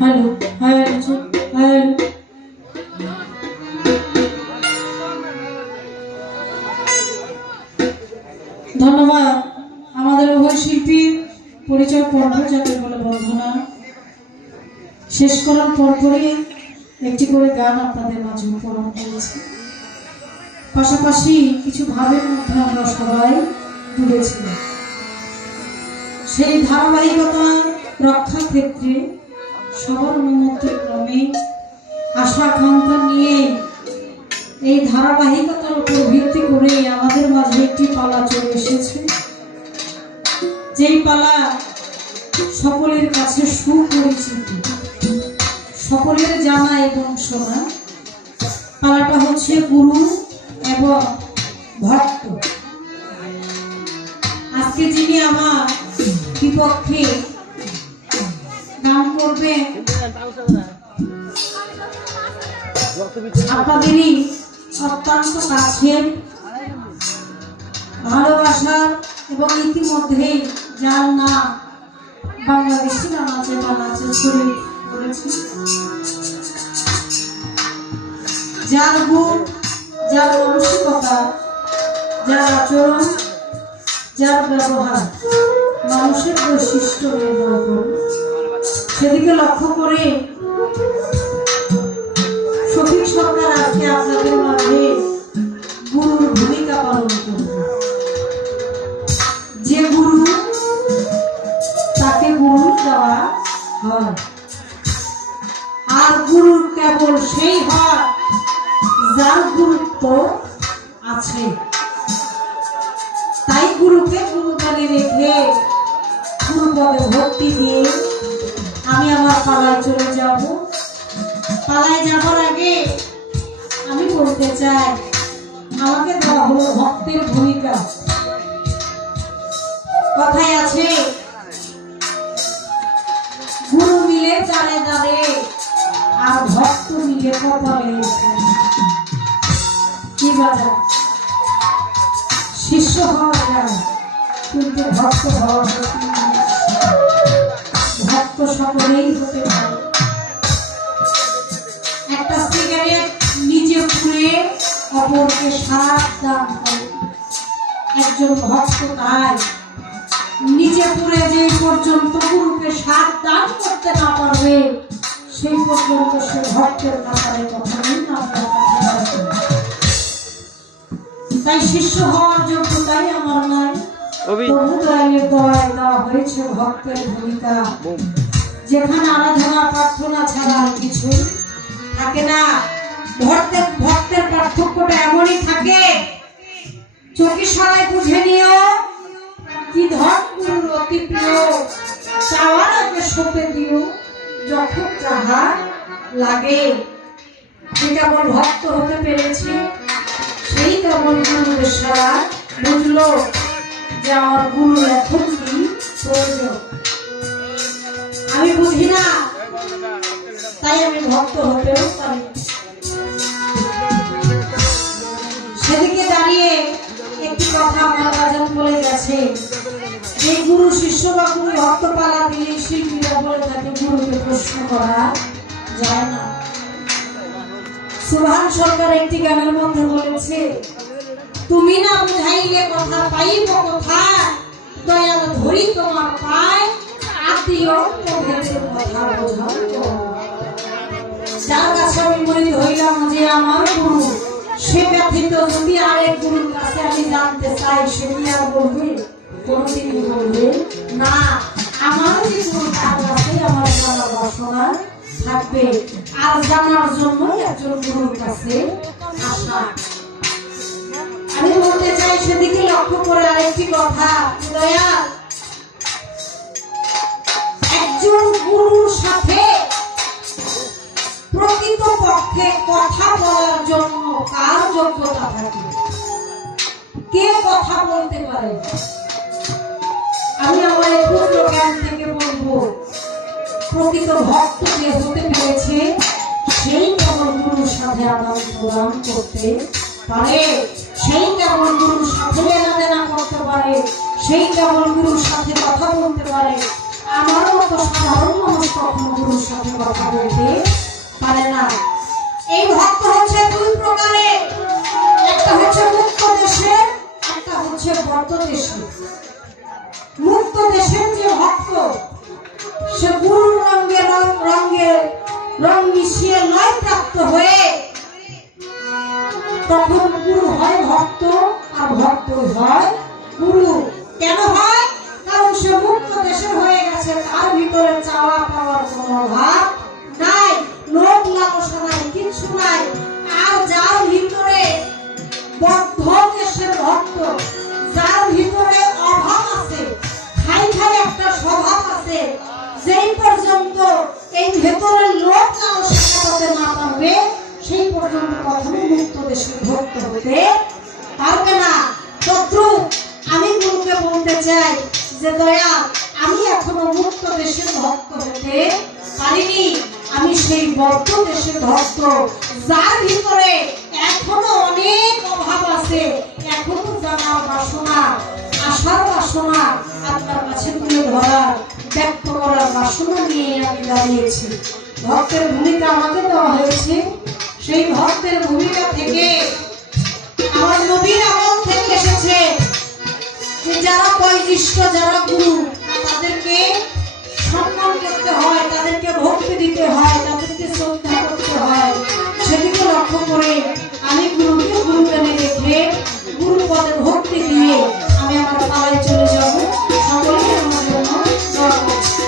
Hello hello hello. ধন্যবাদ। আমাদের উভয় শিল্পীর পরিচয় পর্ব যাকে বলে বন্ধনা শেষ করার পরপরই একটি করে গান আপনাদের মাঝে উপহার করেছি। পাশাপাশি কিছু ভাবের মধ্যে আমরা সবাই ডুবেছিলাম। সেই ধারাবাহিকতা রক্ষা ক্ষেত্রে সবার অনুমতি ক্রমে আশা আকাঙ্ক্ষা নিয়ে এই ধারাবাহিকতার উপর ভিত্তি করে আমাদের মাঝে একটি পালা চলে এসেছে, যেই পালা সকলের কাছে সুপরিচিত, সকলের জানা এবং শোনা। পালাটা হচ্ছে গুরু এবং ভক্ত। আজকে যিনি আমার বিপক্ষে গান করবেন আপনাদেরই অত্যন্ত কাছের, ভালোবাসার এবং ইতিমধ্যে যার নাম বাংলাদেশি নাচে ছড়িয়ে পড়েছে, যার গুণ, যার মানসিকতা, যার আচরণ, যার ব্যবহার মানুষের বৈশিষ্ট্য নির্ভর করে, সেদিকে লক্ষ্য করে শফিক সরকার আজকে আপনাদের মাঝে গুরুর ভূমিকা পালন করবে। যে গুরু তাকে গুরু দেওয়া হয়, আর গুরু কেবল সেই হয় যার গুরুত্ব আছে। তাই গুরুকে গুরুদানে রেখে গুরুপদে ভক্তি দিয়ে আমি আমার পালায় চলে যাব। পালায় যাবার আগে আমি বলতে চাই, আমাকে দেওয়া হলো ভক্তের ভূমিকা। কথায় আছে, গুরু মিলে চালে দাঁড়ে আর ভক্ত মিলে কপালে। কি বাজা, শিষ্য হওয়া যায় কিন্তু ভক্ত হওয়া, ভক্ত সকলেই হতে পারে। একটা সিগারেট নিজে পুড়ে অপরকে সাথ দান করে, একজন ভক্ত তাই নিজে পুড়ে যে পর্যন্ত গুরুকে সাথ দান করতে না পারবে সেই পর্যন্ত সে ভক্তের কাতারে কখনোই না পারবে। তাই শিষ্য হওয়ার যোগ্যতাই আমার নাই, প্রভু দয়ালের দয়ায় দেওয়া হয়েছে ভক্তের ভূমিকা, যেখানে আরাধনা প্রার্থনা ছাড়া আর কিছু থাকে না। ভক্তের পার্থক্যটা এমনই থাকে, চোখে সবাই বুঝে নিও কি ধন গুরুর অতি প্রিয়, চাওয়ার আগে সঁপে দিও যখন যাহা লাগে। যে কেবল ভক্ত হতে পেরেছে সেই কেবল গুরুর সারা বুঝলো যে আমার গুরু এখন কি প্রয়োজন। আমি বুঝি না, তাই আমি ভক্ত হতেও পারি। সেদিকে দাঁড়িয়ে একটি কথা আমার বাজান বলে গেছে, যে গুরু শিষ্য বা গুরু ভক্ত পালা দিলে শিল্পীরা বলে থাকে গুরুকে প্রশ্ন করা যায় না। সুভান সরকার একটি গানের মধ্যে বলেছে, তুমি না বুঝাইলে কথা পাইব কোথায়, দয়াল ধরি তোমার পায় আত্মীয় ভেদের কথা বোঝাও। যার কাছে আমি মনে হইলাম যে আমার গুরু, সে ব্যথিত যদি আরেক গুরুর কাছে আমি জানতে চাই, সে কি আর বলবে? কোনদিনই বলবে না। আমার যে গুরু তার কাছে আমার জানার বাসনা থাকবে, আর জানার জন্য একজন গুরুর কাছে আসা। আমি বলতে চাই, সেদিকে লক্ষ্য করে আরেকটি কথা, দয়াল একজন গুরুর সাথে প্রকৃত পক্ষে কথা বলার জন্য কার যোগ্যতা থাকে? কে কথা বলতে পারে? আমি আমার ক্ষুদ্র জ্ঞান থেকে বলবো, প্রকৃত ভক্ত যে হতে পেরেছে সেই কেবল গুরুর সাথে আদান প্রদান করতে পারে, সেই কেবল গুরুর সাথে লেনাদেনা করতে পারে, সেই কেবল গুরুর সাথে কথা বলতে পারে। আমার মতো সাধারণ মানুষ কখনো গুরুর সাথে কথা রং মিশিয়ে লয় প্রাপ্ত হয়ে তখন গুরু হয় ভক্ত, আর ভক্ত হয় গুরু। কেন হয়? কারণ সে মুক্ত দেশে হয়ে গেছে, তার ভিতরে চাওয়া পাওয়ার কোনো অভাব নাই, লোভ লালসা নাই, কিছু নাই। আর যার ভিতরে বদ্ধ দেশের ভক্ত, যার ভিতরে অভাব আছে, খাই খাই একটা স্বভাব আছে, যেই পর্যন্ত এই ভেতরের লোভ লালসা কাটাতে না পারবে সেই পর্যন্ত কখনো মুক্ত দেশের ভক্ত হতে পারবে না। তদ্রূপ আমি গুরুকে বলতে চাই যে দয়া, আমি এখনো মুক্ত দেশের ভক্ত হতে পারিনি, আমি সেই বদ্ধ দেশের ভক্ত, যার ভিতরে এখনো অনেক অভাব আছে, এখনো জানার বাসনা, আশার বাসনা, আপনার কাছে তুলে ধরার, ব্যক্ত করার বাসনা নিয়ে আমি দাঁড়িয়েছি। ভক্তের ভূমিকা আমাকে দেওয়া হয়েছে, সেই ভক্তের ভূমিকা থেকে আমার নবীর আমল থেকে এসেছে যে যারা বয়োজ্যেষ্ঠ, যারা গুরু, তাদেরকে সম্মান করতে হয়, তাদেরকে ভক্তি দিতে হয়, তাদেরকে শ্রদ্ধা করতে হয়। সেদিকে লক্ষ্য করে আমি গুরুকে গুরুদানে রেখে গুরু পদে ভক্তি দিয়ে আমি আমার পালায় চলে যাব। সকলেই আমার জন্য দোয়া করছি।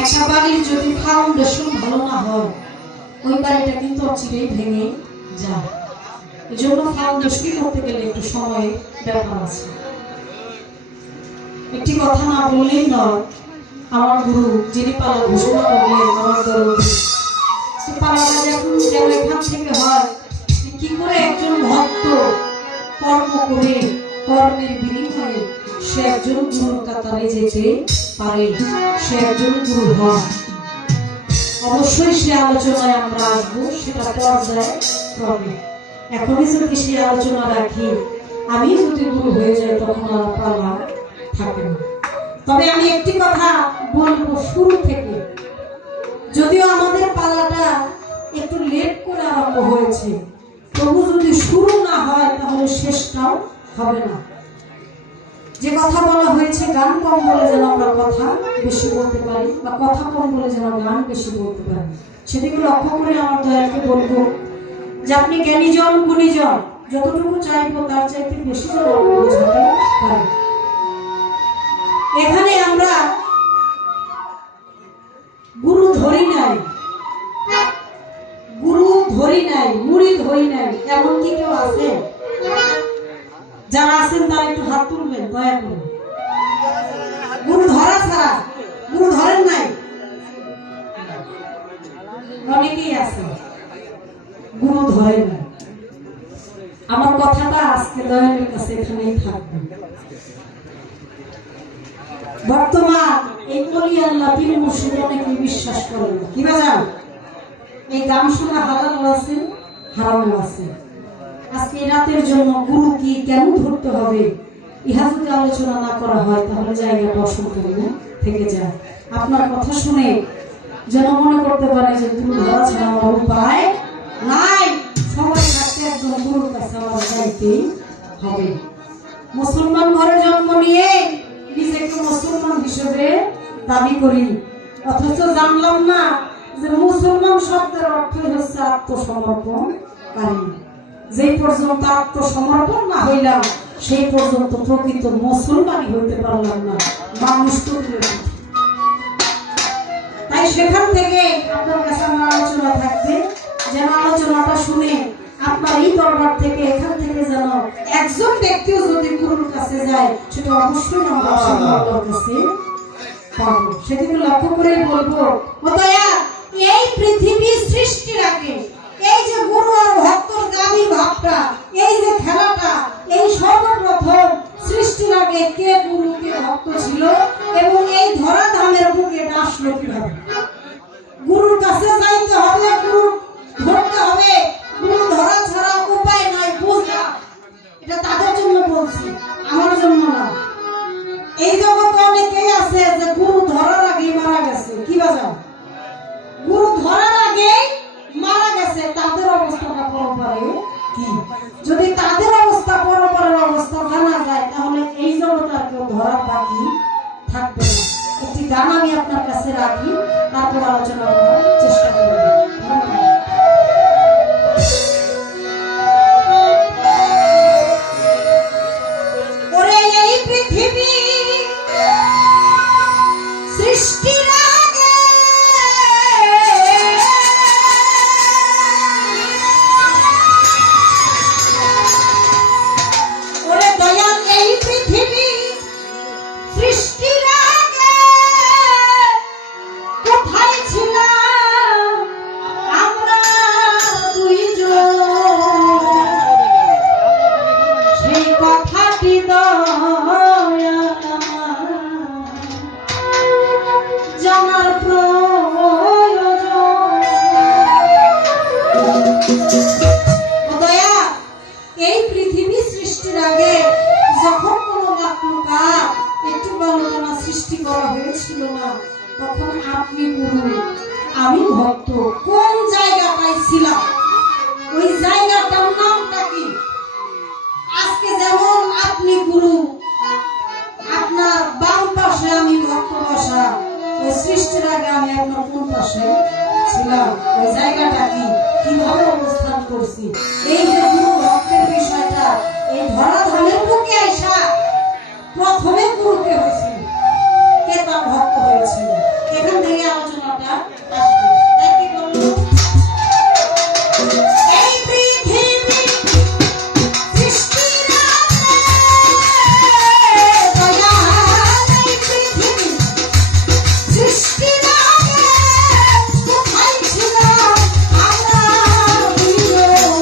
একটা বাড়ির যদি ফাউন্ডেশন ভালো না হয়, ওই বাড়িটা কিন্তু অচিরেই ভেঙে যায়। এই জন্য ফাউন্ডেশন করতে গেলে একটু সময় ব্যাপার আছে। একটি কথা না বললেই নয়, আমার গুরু যিনি পালা ঘোষণা করলেন, আমার দরদি পালাটা যখন যেন এখান থেকে হয়, কি করে একজন ভক্ত কর্ম করে কর্মের বিনিময়ে সে একজন গুরুর কাতারে যেতে পারে, সে একজন গুরু হয়। অবশ্যই সে আলোচনায় আমরা আসবো, সেটা পর্যায়ে ক্রমে। এখনই যদি সে আলোচনা রাখি, আমি যদি গুরু হয়ে যাই, তখন আর পালা থাকে না। তবে আমি একটি কথা বলবো শুরু থেকে, যদিও আমাদের পালাটা একটু লেট করে আরম্ভ হয়েছে, তবু যদি শুরু না হয় তাহলে শেষটাও হবে না। যে কথা বলা হয়েছে, গান কম বলে যেন আমরা কথা বেশি বলতে পারি, বা কথা কম বলে যেন গান বেশি বলতে পারি, সেদিকে লক্ষ্য করে আমার দয়ালকে বলবো যে আপনি জ্ঞানীজন গুণীজন যতটুকু চাইবো তার চাইতে বেশি যেন বোঝাতে পারি। এখানে আমরা গুরু ধরি নাই, গুরু ধরি নাই, মুড়ি ধরি নাই, এমন কি কেউ আছে? যারা আছেন তারা একটু হাত তুলবেন দয়া করে। গুরু ধরা ছাড়া, গুরু ধরেন নাই অনেকেই আছে, গুরু ধরেন নাই। আমার কথাটা আজকে দয়ালের কাছে এখানেই থাকবে। বর্তমান এই কলি আল্লাহ পীর মুর্শিদ অনেকে বিশ্বাস করে না, কি বাজান? এই গান শোনা হালাল আছে, হারাম আছে। আজকে রাতের জন্য গুরু কি কেন ধরতে হবে, ইহা যদি আলোচনা না করা হয় তাহলে জায়গাটা অসম্পূর্ণ থেকে যায়। আপনার কথা শুনে যেন মনে করতে পারে যে গুরু ধরা ছাড়া আমার উপায় নাই, সবাই থাকতে একজন গুরুর কাছে আমার যাইতেই হবে। মুসলমান ঘরে জন্ম নিয়ে নিজেকে মুসলমান হিসেবে দাবি করি, অথচ জানলাম না যে মুসলমান শব্দের অর্থ হচ্ছে আত্মসমর্পণকারী। যেই পর্যন্ত আত্মসমর্পণ না হইলাম, সেই পর্যন্ত প্রকৃত মুসলমানই হইতে পারলাম না, মানুষ তো। তাই সেখান থেকে আপনার কাছে আমার আলোচনা থাকবে, যেন আলোচনাটা শুনে আপনার এই দরবার থেকে, এখান থেকে যেন একজন ব্যক্তিও যদি গুরুর কাছে যায়, সেটা অবশ্যই আমরা আল্লাহর কাছে পাবো। সেদিকে লক্ষ্য করে বলবো, এই পৃথিবী সৃষ্টির আগে এই যে গুরু আর ভক্তর দাবি ভাব আছে তাদের অবস্থাটা পরপরে কি? যদি তাদের অবস্থা পরপরের অবস্থা জানা যায় তাহলে এই জগৎ আর কেউ ধরার বাকি থাকবে না। একটি গান আমি আপনার কাছে রাখি, তারপর আলোচনা করার চেষ্টা করব। ওরে এই পৃথিবী সৃষ্টির আগে ওরে দয়াল এই পৃথিবী সৃষ্টির আগে কোথায় ছিলাম আমরা দুইজন, সেই কথাটি জানার দয়া। এই পৃথিবী সৃষ্টির আগে যখন কোন মাখলুকাত একটু আলোচনা সৃষ্টি করা হয়েছিল না, তখন আপনি গুরু আমি ভক্ত কোন জায়গাটায় ছিলাম, ওই জায়গাটার নামটা কি? আজকে যেমন আপনি গুরু, আপনার বাম পাশে আমি ভক্ত বসা, ওই সৃষ্টির আগে আমি আপনার কোন পাশে ছিলাম, ওই জায়গাটা কি, কিভাবে অবস্থান করছি? এই যে গুরু ভক্তের বিষয়টা, এই ধরাধামের বুকে আইসা প্রথমে গুরুকে হয়েছিল, কে তার ভক্ত হয়েছিল, এখান থেকে আলোচনাটা আসবে। তাই কি বললো? এই পৃথিবী সৃষ্টির আগে দয়াল, এই পৃথিবী সৃষ্টির আগে কোথায় ছিলাম আমরা দুইজন,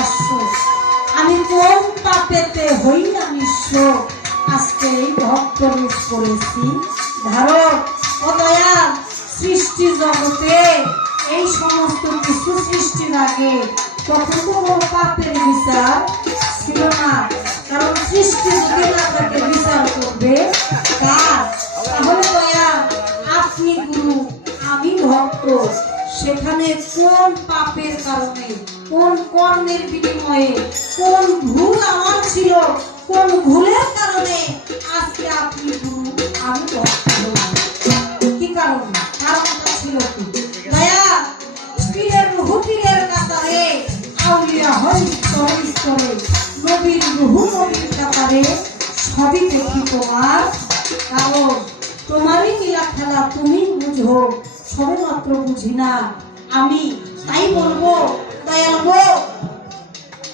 আসছো, আমি কোন পাপেতে হইয়া নিঃস্ব, আজকে এই ভক্ত রূপ করেছি ধারণ। ও দয়াল, সৃষ্টি জগতে এই সমস্ত কিছু সৃষ্টির আগে তখন তো পাপের বিচার ছিল না, কারণ সৃষ্টি যদি না থাকে বিচার করবে কার? তাহলে দয়াল, আপনি গুরু আমি ভক্ত, সেখানে কোন পাপের কারণে, কোন কর্মের বিনিময়ে, কোন ভুল আমার ছিল, কোন ভুলের কারণে আজকে আপনি গুরু আমি ভক্ত হলাম? কি কারণ? কারণটা ছিল কি? দয়া, পীরের রুহু পীরের কাতারে, আউলিয়া হয় স্তরে স্তরে, নবীর রুহু নবীর কাতারে, সবই দেখি তোমার কারণ। তোমারই লীলা খেলা তুমি বুঝো, সবে মাত্র বুঝি না আমি, তাই বলবো দয়াল গো,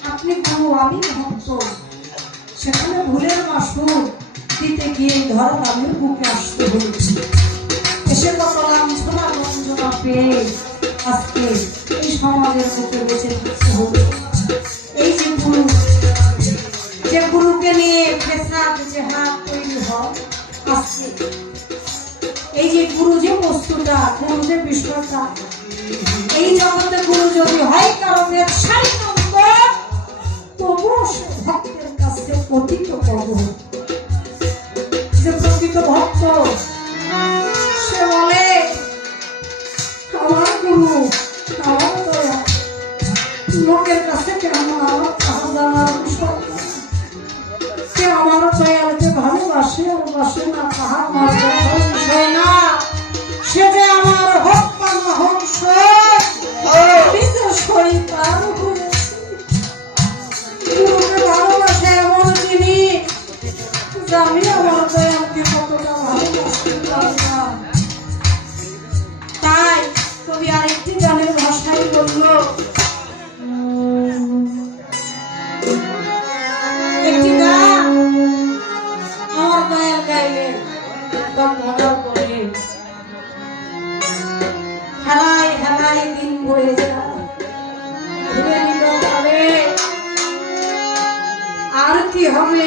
আপনি গুরু আমি ভক্ত, সেখানে ভুলের মাসুল দিতে গিয়ে ধরা দামের বুকে আসতে হয়েছে। এসে কত লাঞ্ছনা বঞ্চনা পেয়ে আজকে এই সমাজের বুকে বেঁচে থাকতে হবে। এই যে গুরু, যে গুরুকে নিয়ে পেশাদ যে হাত তৈরি হয় আজকে, এই যে গুরু যে বস্তুটা, গুরু যে বিষয়টা, এই জগতে গুরু যদি হয় কারো ব্যবসায়িক অঙ্ক, তবুও সে ভক্তের কাছে পতিত করব। যে প্রকৃত ভক্ত সে বলে আমার গুরু আমার দয়া, লোকের কাছে কে আমার তাহা জানার বিষয়, কে আমার দয়ালকে ভালোবাসে আর বাসে না তাহা আমার বিষয় না। সে যে আমার হোক বা না হোক, আমি যে শয়তান হয়েছি। গুরুকে ভালোবাসে এমন জিনিস, আমি আমার দয়ালকে কতটা ভালোবাসতে পারলাম। তাই কবি আরেকটি গানের ভাষায় বলল, একটি গান আমার দয়াল গাইলেন বা মজার করে, হেলায় হেলায় দিন বয়ে যায়, ঘুরে নিল তারে আর কি হবে